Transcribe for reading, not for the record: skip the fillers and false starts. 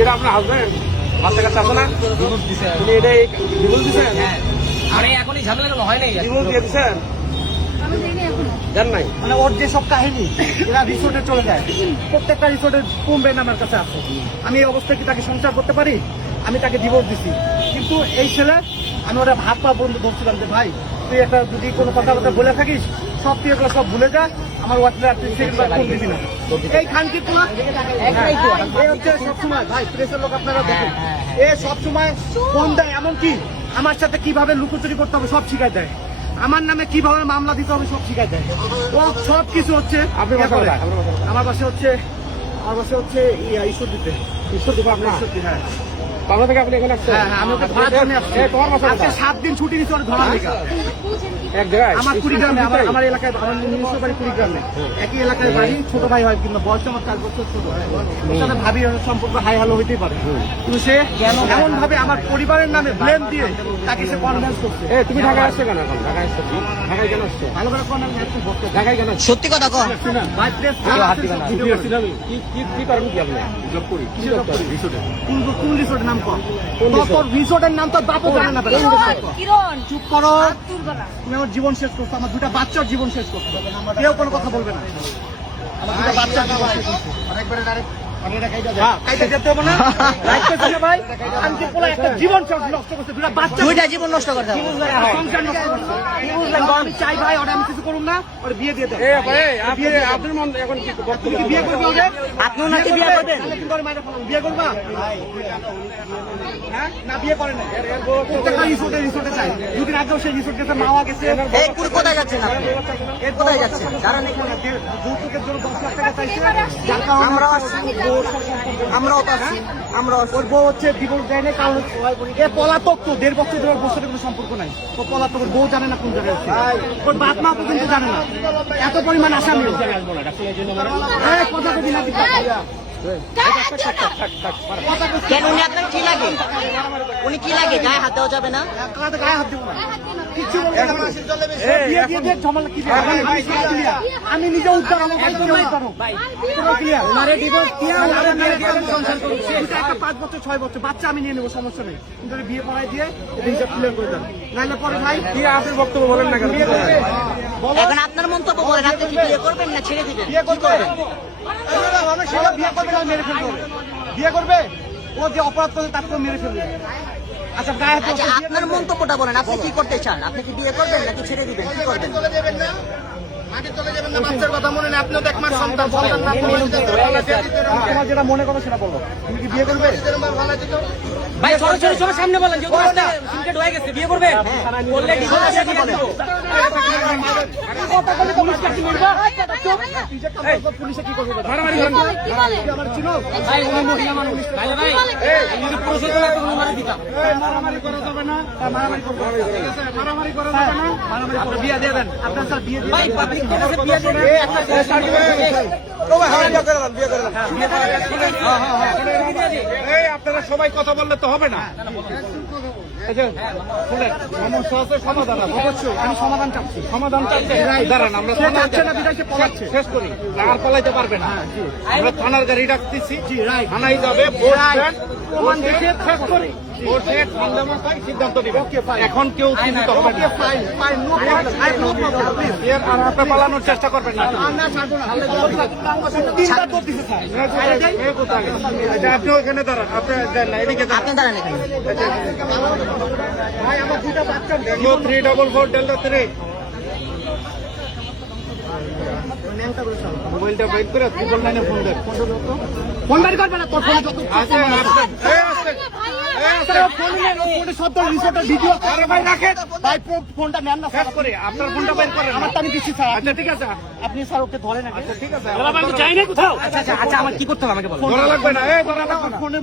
এটা আপনার হাজবেন্ড বাচ্চা কাচ্চা আছে না? তুমি এটাই ডিভোর্স দিচ্ছেন? আরে এখনই ঝামেলা কেন হয় নাই? ডিভোর্স দিয়ে দিচ্ছেন? জান নাই মানে ওর যে সব কাহিনী এরা রিসোর্টে চলে যায়, প্রত্যেকটা রিসোর্টের কমবেন আমার কাছে আছে। আমি এই অবস্থায় কি তাকে সংসার করতে পারি? আমি তাকে ডিভোর্স দিছি, কিন্তু এই ছেলে আমি ওরা ভাত পা বন্ধু ধরছিলাম যে ভাই তুই একটা যদি কোনো কথাবার্তা বলে থাকিস সব তুই এগুলো সব ভুলে যা, আমার হোয়াটসঅ্যাপ ফোন দিবি না। এই খানকি তো এই হচ্ছে সবসময় ভাই প্রেসের লোক আপনারা দেখেন, এ সবসময় ফোন দেয়, এমনকি আমার সাথে কিভাবে লুকোচুরি করতে হবে সব শিখাই দেয়, আমার নামে কিভাবে মামলা দিতে হবে সব শিখাই দেয়, ও সব কিছু হচ্ছে। আপনি আমার বাসে হচ্ছে ঈশ্বর দিতে আপনার হ্যাঁ বাংলা থেকে আপনি এখানে আসছেন? হ্যাঁ আমি ওকে ধরার জন্য আসছি। তোমার বাসা আজকে 7 দিন ছুটি নিচ্ছে ওর ধরার লেগে। এক জায়গায় আমার কুড়িগ্রামে, আমার এলাকায়, আমার নিজস্ব বাড়ি কুড়িগ্রামে, একই এলাকায় বাড়ি, ছোট ভাই হয় কিন্তু বয়স আমার 4 বছর ছোট। ওর সাথে ভাবি সম্পর্ক হাই হ্যালো হইতেই পারে, কিন্তু সে এমন ভাবে আমার পরিবারের নামে ব্লেম দিয়ে তাকে সে কনভিন্স করছে। তুমি ঢাকায় আসছো কেন? এখন ঢাকায় আসছো, ঢাকায় কেন আসছো? ভালো করে ঢাকায় কেন? সত্যি কথা কর। ভাই প্রেস কি করেন কি আপনি? জব করি। কি জব করেন? রিসোর্টে। কোন রিসোর্টের নাম কর? তোর রিসোর্টের নাম তোর বাপও জানে না। কিরণ চুপ করো, তুমি আমার জীবন শেষ করছো, আমার 2টা বাচ্চার জীবন শেষ করছো, কেউ কোনো কথা বলবে না। আমার 2টা বাচ্চার জীবন শেষ করছো। দুইটা জীবন নষ্ট করতে হবে। আমি চাই ভাই ওটা আমি কিছু করুন না, ওর বিয়ে দিয়ে দেবো। আপনার মন এখন কি বিয়ে করবে ওদের? আপনিও নাকি বিয়ে করবেন? বিয়ে করবা? হ্যাঁ না বিয়ে করে না, প্রত্যেকটা রিসোর্টে চাই। 2 দিন আগেও সেই রিসোর্ট গেছে, মাওয়া গেছে। এই কুড়ি কোথায় যাচ্ছেন আপনি? কোথায় যাচ্ছেন? দাঁড়ান এখানে। যৌতুকের জন্য 10 লাখ টাকা চাইছে, যার কারণে আমরাও আসছি, আমরাও তো আসছি, আমরাও আসছি। ওর বউ হচ্ছে ডিভোর্স দেয় না, কারণ এ পলাতক, তো 1.5 বছর ধরে ওর সাথে কোনো সম্পর্ক নাই। ও পলাতক, ওর বউ জানে না কোন জায়গায় আছে, ওর বাপ মা পর্যন্ত জানে না, এত পরিমাণ আসামি। কথা কবি না, কেন উনি আপনার কি লাগে? উনি কি লাগে? গায়ে হাত দেওয়া যাবে না? গায়ে হাত দিব না, কিচ্ছু বলবো না। বিয়ে দিয়ে দিয়ে ঝামেলা কি দিয়ে? আমি নিজে উদ্ধার, আমার ভাই নিজে উদ্ধার হোক। পুরো ক্লিয়ার। ওনারে ডিভোর্স দিয়ে ওনারে মেরে দিয়ে সংসার করুক। একটা 5 বছর 6 বছর বাচ্চা আমি নিয়ে নেবো, সমস্যা নেই, কিন্তু বিয়ে পড়াই দিয়ে এটা হিসাব ক্লিয়ার করে দেন, নাহলে পরে ভাই কি আপনি বক্তব্য বলেন না কেন? এখন আপনার মন্তব্য বলেন, আপনি কি বিয়ে করবেন না ছেড়ে দিবেন? বিয়ে করবে, সেটা বিয়ে করবে না মেরে ফেলবে, বিয়ে করবে, ও যে অপরাধ করবে তাকে মেরে ফেলবে। আচ্ছা গায়ে হাত আচ্ছা আপনার মন্তব্যটা বলেন, আপনি কি করতে চান? আপনি কি বিয়ে করবেন নাকি ছেড়ে দিবেন? কি করবেন? তোমার যেটা মনে করো সেটা বলো, তুমি কি বিয়ে করবে? ভাই সরাসরি সামনে বলেন যে রাস্তা সিনকেট হয়ে গেছে, বিয়ে করবে? বললে ডিভোর্স দিয়ে দেব। পুলিশে কি করবে? মারামারি করেন না। আমার চিনো ভাই উনি মহিলা মানুষ। ভাই ভাই এই যদি পুরুষ হতো তো উনি মারি দিতাম। মারামারি করা যাবে না, মারামারি করবে, মারামারি করা যাবে না, মারামারি করবে। বিয়ে দিয়ে দেন, আপনার স্যার বিয়ে দিয়ে ভাই পাবলিক কাছে বিয়ে দেন। আপনারা সবাই কথা বললে তো হবে না। সমস্যা আছে, সমাধান আছে। অবশ্যই আমি সমাধান চাচ্ছি। সমাধান চাচ্ছেন? দাঁড়ান, আমরা সে চাচ্ছে না, বিদায় সে পলাচ্ছে। শেষ করি, আর পালাইতে পারবে না। আমরা থানার গাড়ি ডাকতেছি, রাইট। থানায় যাবে, প্রমাণ দেখে শেষ করি। সিদ্ধান্ত দিবে। এখন কেউ চিন্তিত হবে না। Fine fine, no problem, I no problem, please. আর আপনি পালানোর চেষ্টা করবেন না। আমরা ছাড়বো না, 3টা দৌড় দিছে স্যার। এটা আপনি ওখানে দাঁড়ান, আপনি যান না, এদিকে আপনি দাঁড়ান এখানে। ভাই আমার 2টা বাচ্চা 344 মোবাইলটা বাইর করে ট্রিপল 9-এ ফোন দেন। ফোন বাড়ি করবে না, তোর ফোনে যত আচ্ছা, ফোনে সব তোর রিসোর্টের ভিডিও। আরে ভাই রাখেন, ভাই ফোনটা নেন না স্যার, শেষ করে আপনার ফোনটা বাইর করেন। আমার তো আমি দিচ্ছি স্যার। আচ্ছা ঠিক আছে, আপনি স্যার ওকে ধরেন। ঠিক আছে, আচ্ছা আমার কি করতে হবে আমাকে বলুন। ধরা লাগবে না, ধরা লাগবে না। ফোনে